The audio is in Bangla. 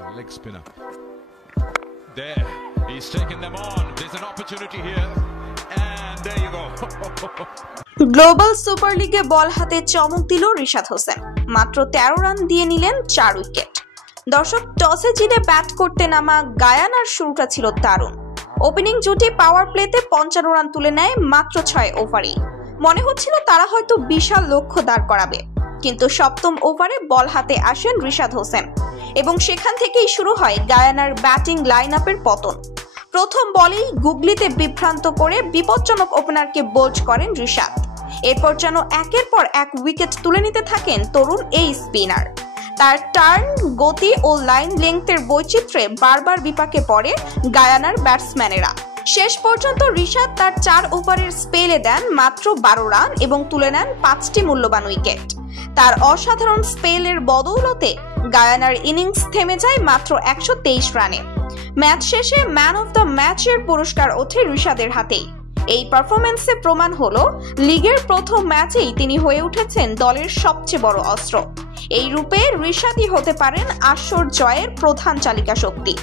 Leg spinner. There, he's taken them on. There's an opportunity here. And there you go. Global super লিগে বল হাতে চমক দিল রিশাদ হোসেন। মাত্র 13 রান দিয়ে নিলেন 4 উইকেট। দর্শক, টসে জিতে ব্যাট করতে নামা গায়ানার শুরুটা ছিল দারুণ। ওপেনিং জুটি পাওয়ার প্লেতে 55 রান তুলে নেয় মাত্র 6 ওভারেই। মনে হচ্ছিল তারা হয়তো বিশাল লক্ষ্য দাঁড় করাবে, কিন্তু সপ্তম ওভারে বল হাতে আসেন রিশাদ হোসেন এবং সেখান থেকেই শুরু হয় গায়ানার ব্যাটিং লাইন আপের পতন। প্রথম বলেই গুগলিতে বিভ্রান্ত করে বিপজ্জনক ওপেনারকে বোল্ড করেন রিশাদ। এরপর যেন একের পর এক উইকেট তুলে নিতে থাকেন তরুণ এই স্পিনার। তার টার্ন, গতি ও লাইন লেংথের বৈচিত্র্যে বারবার বিপাকে পড়ে গায়ানার ব্যাটসম্যানেরা। শেষ পর্যন্ত রিশাদ তার 4 ওভারের স্পেলে দেন মাত্র 12 রান এবং তুলে নেন 5টি মূল্যবান উইকেট। তার অসাধারণ স্পেলের বদৌলতে গায়ানার ইনিংস থেমে যায় মাত্র 123 রানে। ম্যাচ শেষে ম্যান অফ দ্য ম্যাচের পুরস্কার ওঠে রিশাদের হাতেই। এই পারফরম্যান্সে প্রমাণ হলো লিগের প্রথম ম্যাচেই তিনি হয়ে উঠেছেন দলের সবচেয়ে বড় অস্ত্র। এই রূপে রিশাদই হতে পারেন আসর জয়ের প্রধান চালিকা শক্তি।